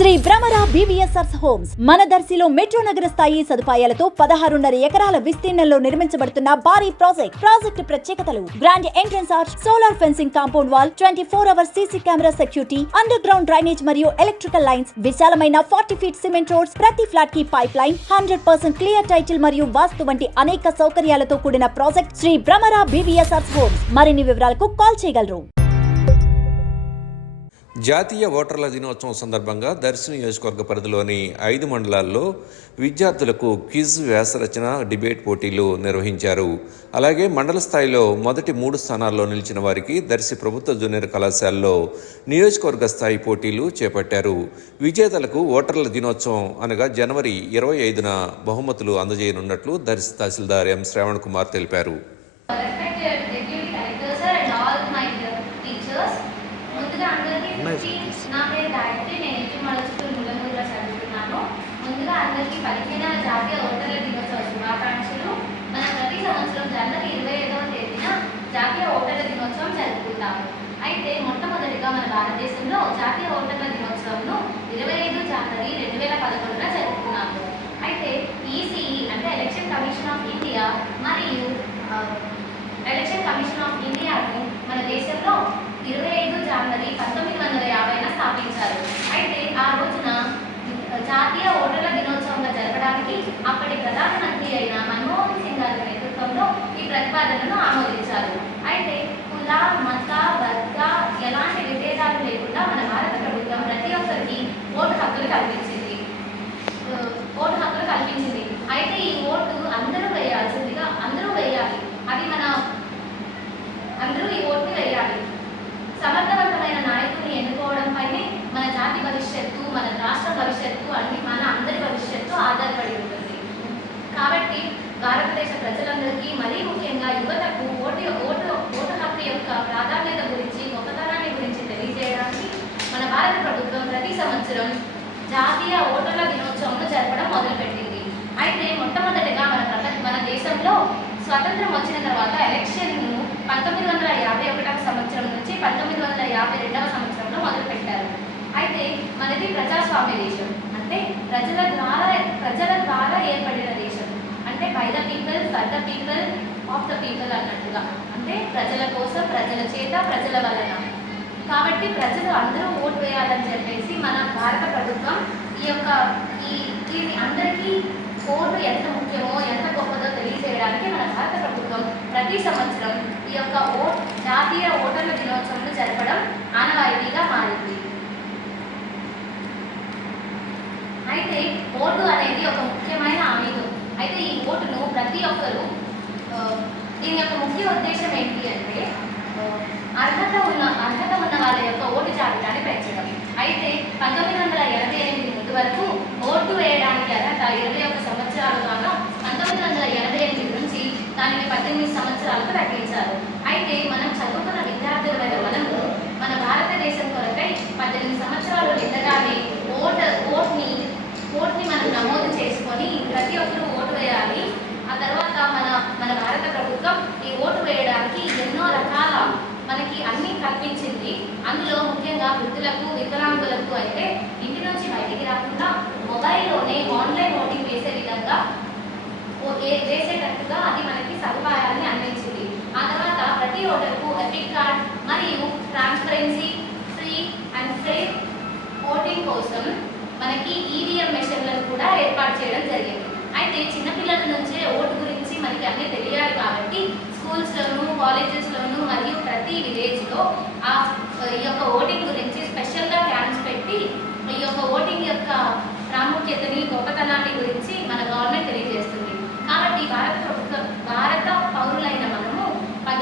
Shri Bhramara BVSR's homes మన దర్శిలో metro నగర స్థాయి సదుపాయాలతో పదహారున్నర ఎకరాల విస్తీర్ణంలో నిర్మించబడుతున్న భారీ ప్రాజెక్ట్ ప్రాజెక్టు ప్రత్యేకతలు. Grand entrance arch solar fencing compound wall twenty four hour CC camera security underground drainage మరియు ఎలక్ట్రికల్ లైన్స్ విశాలమైన ఫార్టీ ఫీట్ సిమెంట్ రోడ్స్ ప్రతి ఫ్లాట్కి pipe line hundred percent clear title మరియు వాస్తు వంటి అనేక సౌకర్యాలతో కూడిన project Shri Bhramara BVSR's homes మరిన్ని వివరాలకు కాల్ చేయగలరు. జాతీయ ఓటర్ల దినోత్సవం సందర్భంగా దర్శి నియోజకవర్గ పరిధిలోని ఐదు మండలాల్లో విద్యార్థులకు క్విజ్ వ్యాసరచన డిబేట్ పోటీలు నిర్వహించారు. అలాగే మండల స్థాయిలో మొదటి మూడు స్థానాల్లో నిలిచిన వారికి దర్శి ప్రభుత్వ జూనియర్ కళాశాలలో నియోజకవర్గ స్థాయి పోటీలు చేపట్టారు. విజేతలకు ఓటర్ల దినోత్సవం అనగా జనవరి ఇరవై ఐదున బహుమతులు అందజేయనున్నట్లు దర్శి తహసీల్దార్ ఎం శ్రావణ్ కుమార్ తెలిపారు. ముందుగా అందరికీ ఫిఫ్టీన్ నా పేరు గాయత్రి. నేను మోడల్ స్కూల్ చదువుతున్నాను. ముందుగా అందరికీ పదిహేనవ జాతీయ ఓటర్ల దినోత్సవ శుభాకాంక్షలు. మనం ప్రతి సంవత్సరం జనవరి ఇరవై ఐదవ తేదీన జాతీయ ఓటర్ల దినోత్సవం జరుపుకుంటాము. అయితే మొట్టమొదటిగా మన భారతదేశంలో జాతీయ ఓటర్ల దినోత్సవంను ఇరవై ఐదు జనవరి రెండు వేల పదకొండున జరుపుకున్నాము అయితే ఈసీఈ అంటే ఎలక్షన్ కమిషన్ ఆఫ్ ఇండియా మరియు ఆ, ఎలక్షన్ కమిషన్ ఆఫ్ ఇండియాను మన దేశంలో ఇరవై ఐదు జనవరి పంతొమ్మిది వందల యాభైన స్థాపించారు అయితే ఆ రోజున జాతీయ ఓటర్ల దినోత్సవంగా జరపడానికి అప్పటి ప్రధానమంత్రి అయిన మన్మోహన్ సింగ్ గారి నేతృత్వంలో ఈ ప్రతిపాదనను ఆమోదించారు. అయితే కుల మత వర్గ ఎలాంటి విభేదాలు లేకుండా మన భారత ప్రభుత్వం ప్రతి ఒక్కరికి ఓటు హక్కులు కల్పించింది. ఓటు హక్కులు కల్పించింది. అయితే ఈ ఓటు అందరూ వేయాల్సిందిగా అందరూ వేయాలి. అది మన అందరూ ఈ ఓటుని వేయాలి. సమర్థవంతమైన నాయకుడిని ఎన్నుకోవడంపైనే మన జాతి భవిష్యత్తు మన రాష్ట్ర భవిష్యత్తు అన్ని మన అందరి భవిష్యత్తు ఆధారపడి ఉంటుంది కాబట్టి భారతదేశ ప్రజలందరికీ మరీ ముఖ్యంగా యువతకు ఓటు ఓటు ఓటు హక్కు యొక్క ప్రాధాన్యత గురించి గొప్పతనాన్ని గురించి తెలియజేయడానికి మన భారత ప్రభుత్వం ప్రతి సంవత్సరం జాతీయ ఓటర్ల దినోత్సవంను జరపడం మొదలుపెట్టింది. అయితే మొట్టమొదటిగా మన మన దేశంలో స్వతంత్రం వచ్చిన తర్వాత ఎలక్షన్ను పంతొమ్మిది వందల యాభై ఒకటవ సంవత్సరం నుంచి పంతొమ్మిది వందల యాభై రెండవ సంవత్సరంలో మొదలుపెట్టారు. అయితే మనది ప్రజాస్వామ్య దేశం. అంటే ప్రజల ద్వారా ప్రజల ద్వారా ఏర్పడిన దేశం. అంటే by the people for the people of the people అన్నట్టుగా. అంటే ప్రజల కోసం ప్రజల చేత ప్రజల వలన. కాబట్టి ప్రజలు అందరూ ఓటు వేయాలని చెప్పేసి మన భారత ప్రభుత్వం ఈ యొక్క ఈ ఇది అందరికీ ఓటు ఎంత ముఖ్యమో ఎంత గొప్పదో తెలియజేయడానికి మన భారత ప్రభుత్వం ప్రతి సంవత్సరం ఈ యొక్క ఓట్ జాతీయ ఓటర్ల దినోత్సవం జరపడం ఆనవాయితీగా మారింది. అయితే ఓటు అనేది ఒక ముఖ్యమైన ఆయుధం అయితే ఈ ఓటును ప్రతి ఒక్కరూ దీని యొక్క ముఖ్య ఉద్దేశం ఏంటి అంటే అర్హత ఉన్న అర్హత ఉన్న వాళ్ళ యొక్క ఓటు జాబితాని పెంచడం. అయితే పంతొమ్మిది వందల ఎనభై ఎనిమిది ముందు వరకు ఓటు వేయడానికి అర్హత ఇరవై ఒక్క సంవత్సరాలు కాగా పంతొమ్మిది వందల ఎనభై ఎనిమిది నుంచి దానిని పద్దెనిమిది సంవత్సరాలకు తగ్గించారు. అయితే మనం చదువుకున్న విద్యార్థులైన మనము మన భారతదేశం కొరకై పద్దెనిమిది సంవత్సరాలు నిండగానే ఓటు ఓట్ని ఓట్ని మనం నమోదు చేసుకొని ప్రతి ఒక్కరూ ఓటు వేయాలి ఆ తర్వాత మన మన భారత ప్రభుత్వం ఈ ఓటు వేయడానికి ఎన్నో రకాల మనకి అన్ని కల్పించింది అందులో ముఖ్యంగా వృద్ధులకు వికలాంగులకు అయితే ఇంటి నుంచి బయటికి రాకుండా మొబైల్లోనే ఆన్లైన్ ఓటింగ్ వేసే విధంగా వేసేటట్టుగా అది మనకి సదుపాయాన్ని అందించింది. ఆ తర్వాత ప్రతి ఓటర్కు ఎపిక్ కార్డ్ మరియు transparency free and fair voting కోసం మనకి ఈవీఎం మెషిన్లను కూడా ఏర్పాటు చేయడం జరిగింది. అయితే చిన్నపిల్లల నుంచే ఓటు గురించి మనకి అన్నీ తెలియాలి కాబట్టి స్కూల్స్లోను కాలేజెస్లోను మరియు ప్రతి విలేజ్లో ఆ ఈ యొక్క ఓటింగ్ గురించి